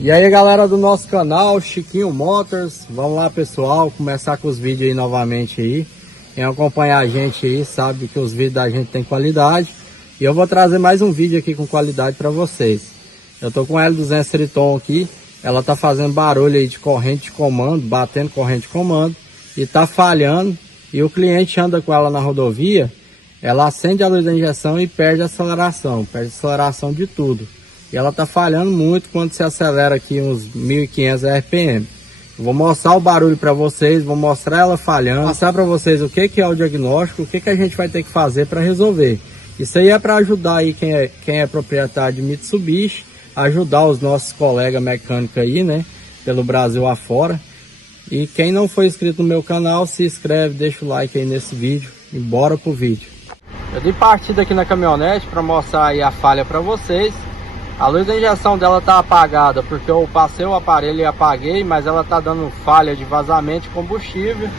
E aí galera do nosso canal, Chiquinho Motors, vamos lá pessoal, começar com os vídeos aí novamente aí. Quem acompanha a gente aí sabe que os vídeos da gente tem qualidade. E eu vou trazer mais um vídeo aqui com qualidade para vocês. Eu tô com a L200 Triton aqui, ela tá fazendo barulho aí de corrente de comando, batendo corrente de comando. E tá falhando, e o cliente anda com ela na rodovia, ela acende a luz da injeção e perde a aceleração de tudo. E ela tá falhando muito quando se acelera aqui uns 1500 RPM. Eu vou mostrar o barulho para vocês, vou mostrar ela falhando, mostrar para vocês o que é o diagnóstico, o que a gente vai ter que fazer para resolver. Isso aí é para ajudar aí quem é proprietário de Mitsubishi, ajudar os nossos colegas mecânicos aí, né, pelo Brasil afora. E quem não foi inscrito no meu canal, se inscreve, deixa o like aí nesse vídeo e bora pro vídeo. Eu dei partida aqui na caminhonete para mostrar aí a falha para vocês. A luz da injeção dela tá apagada porque eu passei o aparelho e apaguei, mas ela tá dando falha de vazamento de combustível.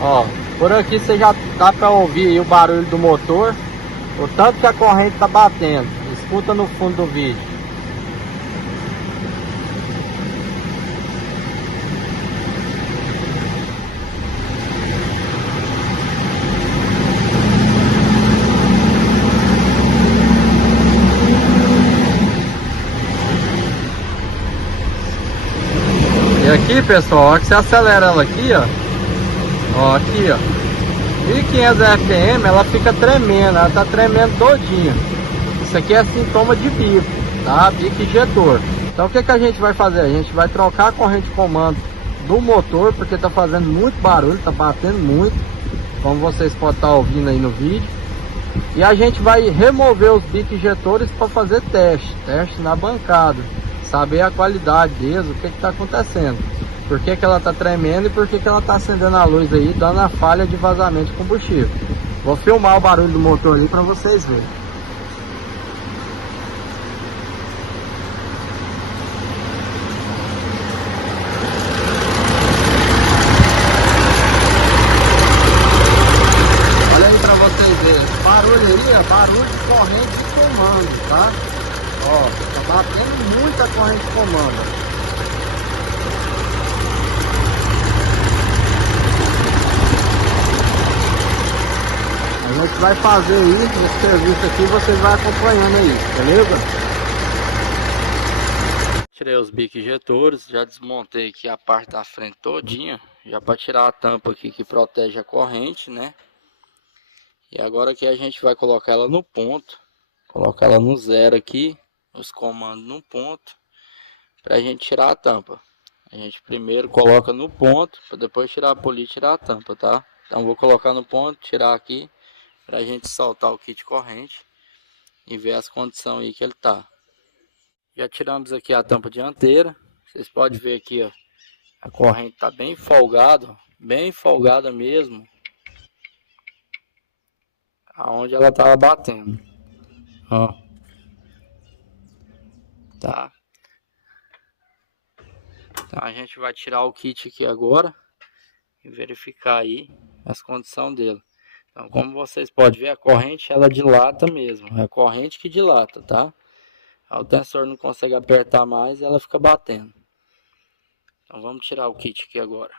Ó, por aqui você já dá para ouvir aí o barulho do motor, o tanto que a corrente tá batendo. Escuta no fundo do vídeo. E aqui pessoal, ó, que você acelera ela aqui, ó, aqui ó, 1500 RPM, ela fica tremendo, ela tá tremendo todinha. Isso aqui é sintoma de bico, tá? Bico injetor. Então o que a gente vai fazer? A gente vai trocar a corrente de comando do motor, porque tá fazendo muito barulho, tá batendo muito, como vocês podem estar ouvindo aí no vídeo. E a gente vai remover os bicos injetores para fazer teste na bancada. Saber a qualidade deles, o que está acontecendo, por que ela está tremendo e por que ela está acendendo a luz aí, dando a falha de vazamento de combustível. Vou filmar o barulho do motor ali para vocês verem. Olha aí para vocês verem, barulho aí é barulho de corrente de comando, tá? Ó, tá batendo muita corrente de comando. A gente vai fazer aí, esse serviço aqui, vocês vão acompanhando aí, beleza? Tirei os bicos injetores, já desmontei aqui a parte da frente todinha, já para tirar a tampa aqui que protege a corrente, né? E agora aqui a gente vai colocar ela no ponto, colocar ela no zero aqui. Os comandos no ponto para a gente tirar a tampa. A gente primeiro coloca no ponto para depois tirar a polir e tirar a tampa, tá? Então vou colocar no ponto, tirar aqui para a gente soltar o kit corrente e ver as condições aí que ele tá. Já tiramos aqui a tampa dianteira. Vocês podem ver aqui, ó, a corrente tá bem folgada, bem folgada mesmo, aonde ela tava batendo, ó. Tá. Então a gente vai tirar o kit aqui agora e verificar aí as condições dele. Então, como vocês podem ver, a corrente ela dilata mesmo, é a corrente que dilata, tá? O tensor não consegue apertar mais e ela fica batendo. Então vamos tirar o kit aqui agora.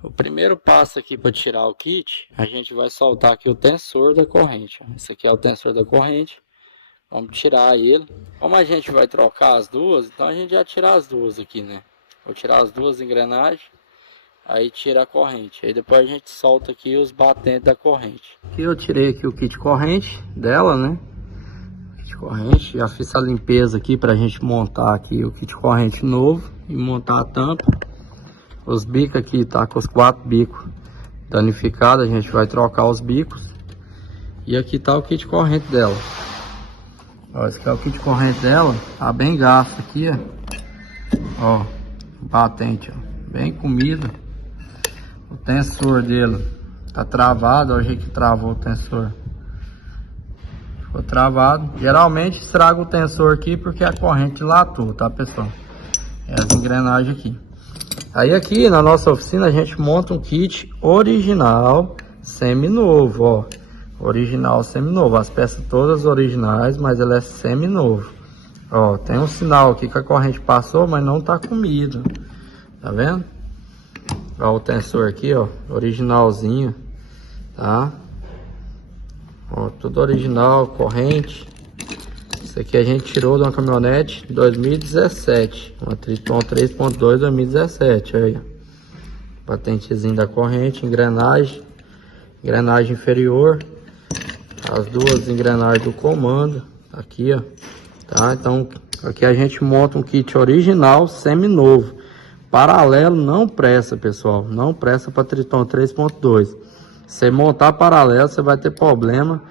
O primeiro passo aqui para tirar o kit, a gente vai soltar aqui o tensor da corrente. Esse aqui é o tensor da corrente. Vamos tirar ele. Como a gente vai trocar as duas, então a gente já tira as duas aqui, né? Vou tirar as duas engrenagens, aí tira a corrente. Aí depois a gente solta aqui os batentes da corrente. Aqui eu tirei aqui o kit corrente dela, né? Kit corrente, já fiz a limpeza aqui pra gente montar aqui o kit corrente novo e montar a tampa. Os bicos aqui tá com os 4 bicos danificados, a gente vai trocar os bicos. E aqui tá o kit corrente dela. Ó, esse aqui é o kit corrente dela, tá bem gasto aqui, ó, batente, ó, bem comido. O tensor dele tá travado, olha o jeito que travou o tensor. Ficou travado, geralmente estraga o tensor aqui porque a corrente dilatou, tá pessoal? É as engrenagens aqui. Aí aqui na nossa oficina a gente monta um kit original, semi-novo, ó. Original seminovo, as peças todas originais, mas ela é seminovo. Ó, tem um sinal aqui que a corrente passou, mas não tá comido. Tá vendo? Ó, o tensor aqui, ó, originalzinho, tá? Ó, tudo original, corrente. Isso aqui a gente tirou de uma caminhonete 2017, uma Triton 3.2 2017, aí, ó. Patentezinho da corrente, engrenagem inferior, as duas engrenagens do comando, aqui, ó, tá? Então, aqui a gente monta um kit original, semi-novo. Paralelo não presta, pessoal, não presta para Triton 3.2. Se montar paralelo, você vai ter problema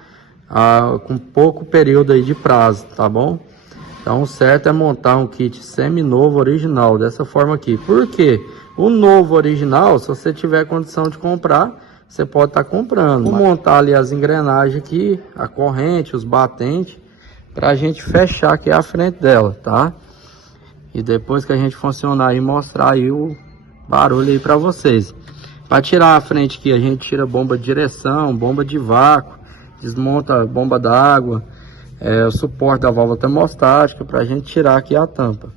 com pouco período aí de prazo, tá bom? Então, o certo é montar um kit semi-novo original, dessa forma aqui. Por quê? O novo original, se você tiver condição de comprar, você pode estar comprando. Vou montar ali as engrenagens aqui, a corrente, os batentes, para a gente fechar aqui a frente dela, tá? E depois que a gente funcionar e mostrar aí o barulho aí para vocês. Para tirar a frente aqui, a gente tira bomba de direção, bomba de vácuo, desmonta a bomba d'água, o suporte da válvula termostática, para a gente tirar aqui a tampa.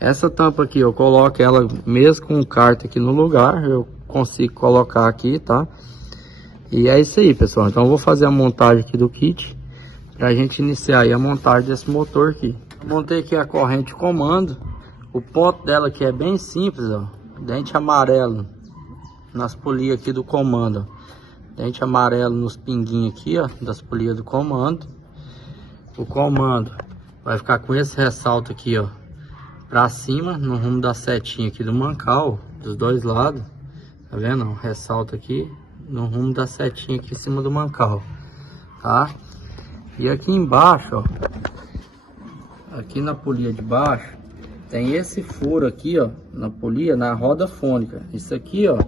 Essa tampa aqui eu coloco ela mesmo com o cárter aqui no lugar, eu consigo colocar aqui, tá? E é isso aí, pessoal. Então eu vou fazer a montagem aqui do kit para a gente iniciar aí a montagem desse motor aqui. Eu montei aqui a corrente de comando. O ponto dela aqui é bem simples, ó. Dente amarelo nas polias aqui do comando, ó. Dente amarelo nos pinguinhos aqui, ó, das polias do comando. O comando vai ficar com esse ressalto aqui, ó, pra cima, no rumo da setinha aqui do mancal, dos dois lados. Tá vendo? Ó, ressalto aqui, no rumo da setinha aqui em cima do mancal, tá? E aqui embaixo, ó, aqui na polia de baixo, tem esse furo aqui, ó, na polia, na roda fônica. Isso aqui, ó,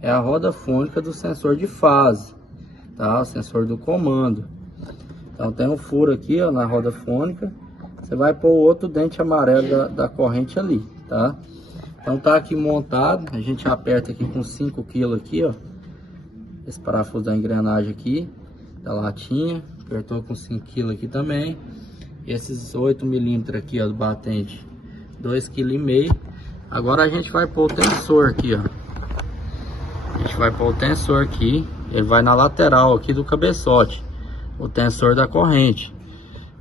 é a roda fônica do sensor de fase, tá? O sensor do comando. Então tem um furo aqui, ó, na roda fônica. Você vai pôr o outro dente amarelo da corrente ali, tá? Então tá aqui montado. A gente aperta aqui com 5 kg aqui, ó. Esse parafuso da engrenagem aqui, da latinha. Apertou com 5 kg aqui também. Esses 8 milímetros aqui, ó, do batente, 2,5 kg. Agora a gente vai pôr o tensor aqui, ó. A gente vai pôr o tensor aqui. Ele vai na lateral aqui do cabeçote. O tensor da corrente.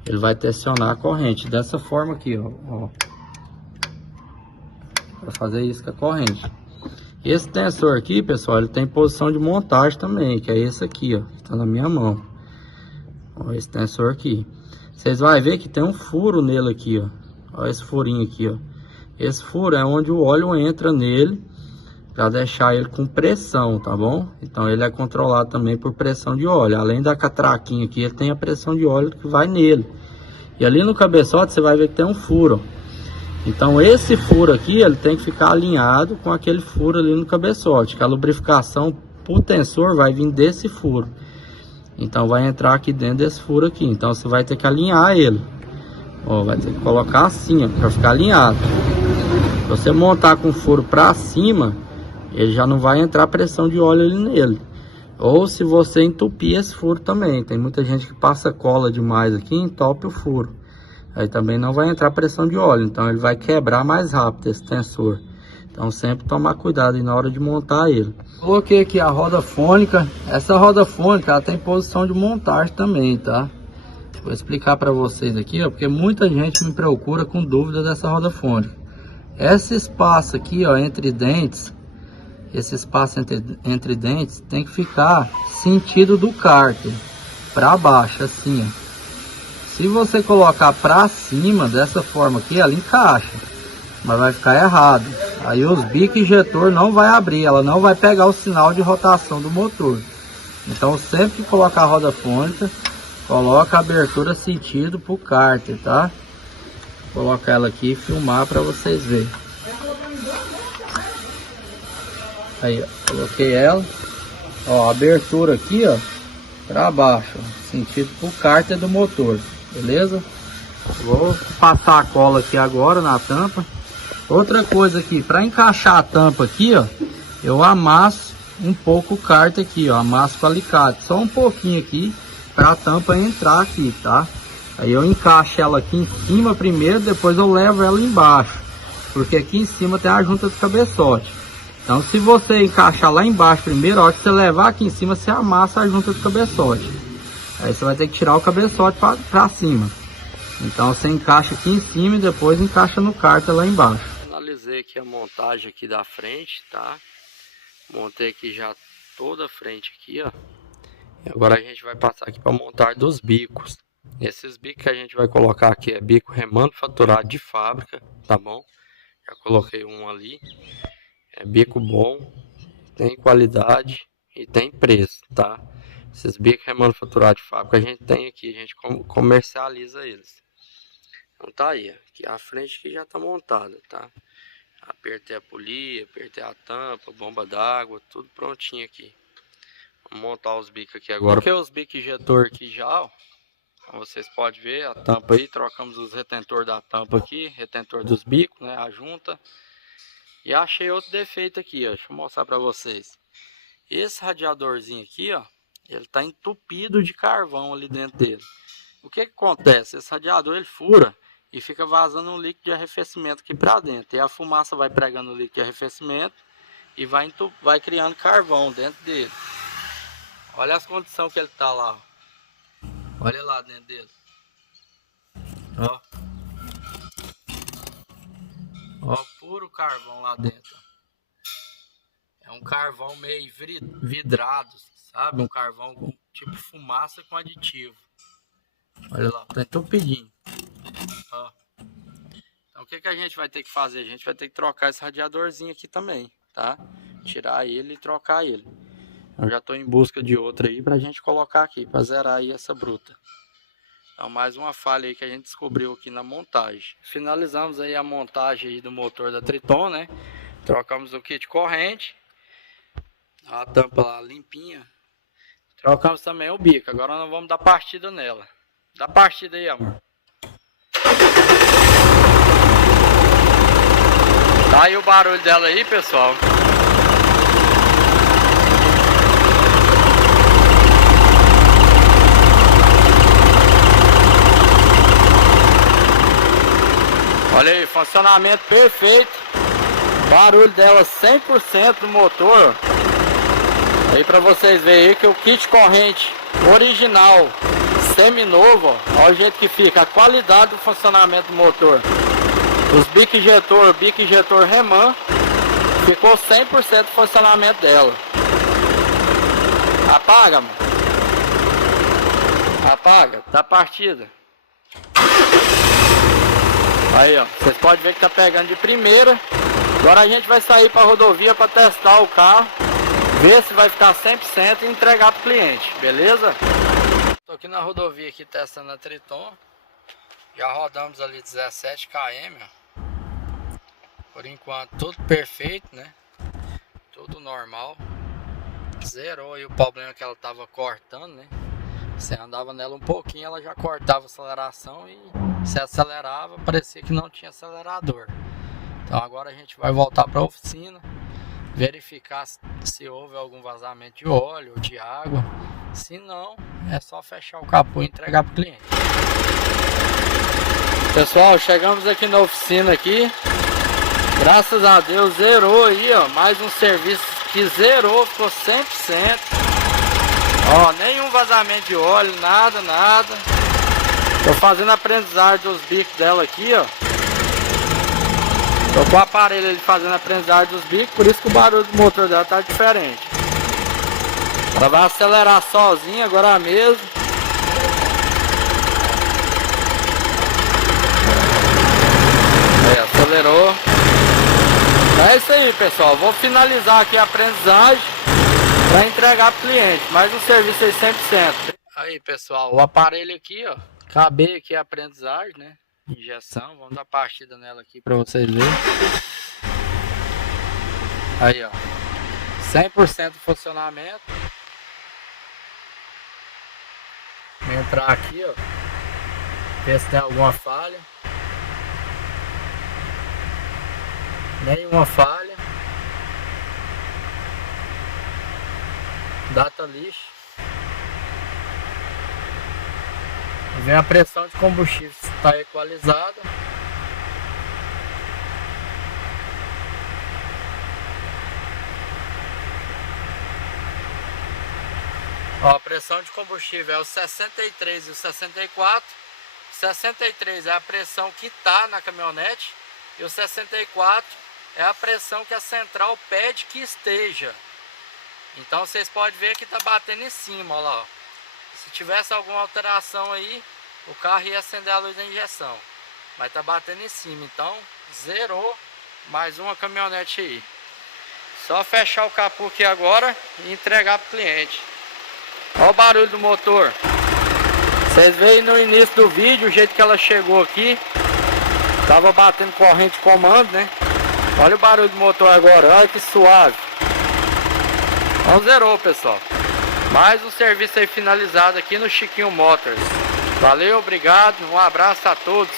Ele vai tensionar a corrente dessa forma aqui, ó. Para fazer isso com a corrente. Esse tensor aqui, pessoal, ele tem posição de montagem também, que é esse aqui, ó, que tá na minha mão. Ó, esse tensor aqui. Vocês vão ver que tem um furo nele aqui, ó. Ó, esse furinho aqui, ó. Esse furo é onde o óleo entra nele, para deixar ele com pressão, tá bom? Então ele é controlado também por pressão de óleo. Além da catraquinha aqui, ele tem a pressão de óleo que vai nele. E ali no cabeçote você vai ver que tem um furo. Então esse furo aqui, ele tem que ficar alinhado com aquele furo ali no cabeçote. Que a lubrificação pro tensor vai vir desse furo. Então vai entrar aqui dentro desse furo aqui. Então você vai ter que alinhar ele. Ó, vai ter que colocar assim, ó, para ficar alinhado. Se você montar com o furo para cima, ele já não vai entrar pressão de óleo ali nele. Ou se você entupir esse furo também. Tem muita gente que passa cola demais aqui e entope o furo. Aí também não vai entrar pressão de óleo. Então ele vai quebrar mais rápido esse tensor. Então sempre tomar cuidado aí na hora de montar ele. Coloquei aqui a roda fônica. Essa roda fônica ela tem posição de montagem também, tá? Vou explicar para vocês aqui, ó, porque muita gente me procura com dúvida dessa roda fônica. Esse espaço aqui, ó, entre dentes. Esse espaço entre dentes tem que ficar sentido do cárter para baixo, assim, ó. Se você colocar para cima dessa forma aqui, ela encaixa, mas vai ficar errado. Aí os bicos injetor não vai abrir, ela não vai pegar o sinal de rotação do motor. Então sempre que colocar a roda fônica, coloca a abertura sentido pro cárter, tá? Vou colocar ela aqui e filmar para vocês verem. Aí, ó, coloquei ela. Ó, abertura aqui, ó, para baixo, ó, sentido pro cárter do motor, beleza? Vou passar a cola aqui agora na tampa. Outra coisa aqui, para encaixar a tampa aqui, ó, eu amasso um pouco o cárter aqui, ó, amasso com alicate, só um pouquinho aqui, para a tampa entrar aqui, tá? Aí eu encaixo ela aqui em cima primeiro, depois eu levo ela embaixo, porque aqui em cima tem a junta de cabeçote. Então se você encaixar lá embaixo primeiro, a hora que você levar aqui em cima, você amassa a junta de cabeçote. Aí você vai ter que tirar o cabeçote para cima. Então você encaixa aqui em cima e depois encaixa no cárter lá embaixo. Finalizei aqui a montagem aqui da frente, tá? Montei aqui já toda a frente aqui, ó. E agora a gente vai passar aqui para montar dos bicos. Esses bicos que a gente vai colocar aqui é bico remanufaturado de fábrica, tá bom? Já coloquei um ali. É bico bom, tem qualidade e tem preço, tá? Esses bicos remanufaturados de fábrica a gente tem aqui, a gente comercializa eles. Então tá aí, aqui a frente que já tá montada, tá? Apertei a polia, apertei a tampa, bomba d'água, tudo prontinho aqui. Vamos montar os bicos aqui agora. Porque os bicos injetor aqui já, ó. Como vocês podem ver, a tampa aí, trocamos os retentores da tampa aqui, retentor dos bicos, né, a junta. E achei outro defeito aqui, ó, deixa eu mostrar pra vocês. Esse radiadorzinho aqui, ó, ele tá entupido de carvão ali dentro dele. O que que acontece? Esse radiador ele fura e fica vazando um líquido de arrefecimento aqui pra dentro. E a fumaça vai pregando o líquido de arrefecimento e vai criando carvão dentro dele. Olha as condições que ele tá lá, ó. Olha lá dentro dele. Ó. Ó, puro carvão lá dentro. É um carvão meio vidrado, sabe? Um carvão com tipo fumaça com aditivo. Olha lá, tá entupidinho. Ó. Então o que que a gente vai ter que fazer? A gente vai ter que trocar esse radiadorzinho aqui também, tá? Tirar ele e trocar ele. Eu já estou em busca de outra aí pra gente colocar aqui, para zerar aí essa bruta. Então mais uma falha aí que a gente descobriu aqui na montagem. Finalizamos aí a montagem aí do motor da Triton, né? Trocamos o kit corrente. A tampa lá limpinha. Trocamos também o bico. Agora nós vamos dar partida nela. Dá partida aí, amor. Tá aí o barulho dela aí, pessoal. Olha aí, funcionamento perfeito. Barulho dela 100% do motor. Aí pra vocês verem aí que o kit corrente original, seminovo, ó, olha o jeito que fica, a qualidade do funcionamento do motor. Os bico injetor Reman, ficou 100% do funcionamento dela. Apaga, mano. Apaga, tá partida. Aí, ó, vocês podem ver que tá pegando de primeira. Agora a gente vai sair para a rodovia para testar o carro, ver se vai ficar 100% e entregar para o cliente, beleza? Tô aqui na rodovia aqui testando a Triton. Já rodamos ali 17 km, ó. Por enquanto tudo perfeito, né? Tudo normal. Zerou aí o problema que ela tava cortando, né? Você andava nela um pouquinho, ela já cortava a aceleração e se acelerava, parecia que não tinha acelerador. Então agora a gente vai voltar para a oficina, verificar se houve algum vazamento de óleo ou de água. Se não, é só fechar o capô e entregar para o cliente. Pessoal, chegamos aqui na oficina aqui. Graças a Deus zerou aí, ó, mais um serviço que zerou, ficou 100%. Ó, nenhum vazamento de óleo, nada. Tô fazendo a aprendizagem dos bicos dela aqui, ó. Tô com o aparelho ali fazendo a aprendizagem dos bicos, por isso que o barulho do motor dela tá diferente. Ela vai acelerar sozinha agora mesmo. Aí, acelerou. É isso aí, pessoal. Vou finalizar aqui a aprendizagem para entregar para o cliente. Mais um serviço aí 100%. Aí, pessoal, o aparelho aqui, ó. Acabei aqui a aprendizagem, né? Injeção. Vamos dar partida nela aqui para vocês verem. Aí, ó. 100% de funcionamento. Vou entrar aqui, ó. Ver se tem alguma falha. Nenhuma falha. Data lixo. ver a pressão de combustível está equalizada. Ó, a pressão de combustível é o 63 e o 64. 63 é a pressão que está na caminhonete e o 64 é a pressão que a central pede que esteja. Então vocês podem ver que está batendo em cima, ó lá, ó. Se tivesse alguma alteração aí, o carro ia acender a luz da injeção, mas está batendo em cima, então zerou mais uma caminhonete aí. Só fechar o capô aqui agora e entregar para o cliente. Olha o barulho do motor. Vocês veem no início do vídeo o jeito que ela chegou aqui. Tava batendo corrente de comando, né? Olha o barulho do motor agora, olha que suave. Então zerou, pessoal. Mais um serviço aí finalizado aqui no Chiquinho Motors. Valeu, obrigado, um abraço a todos.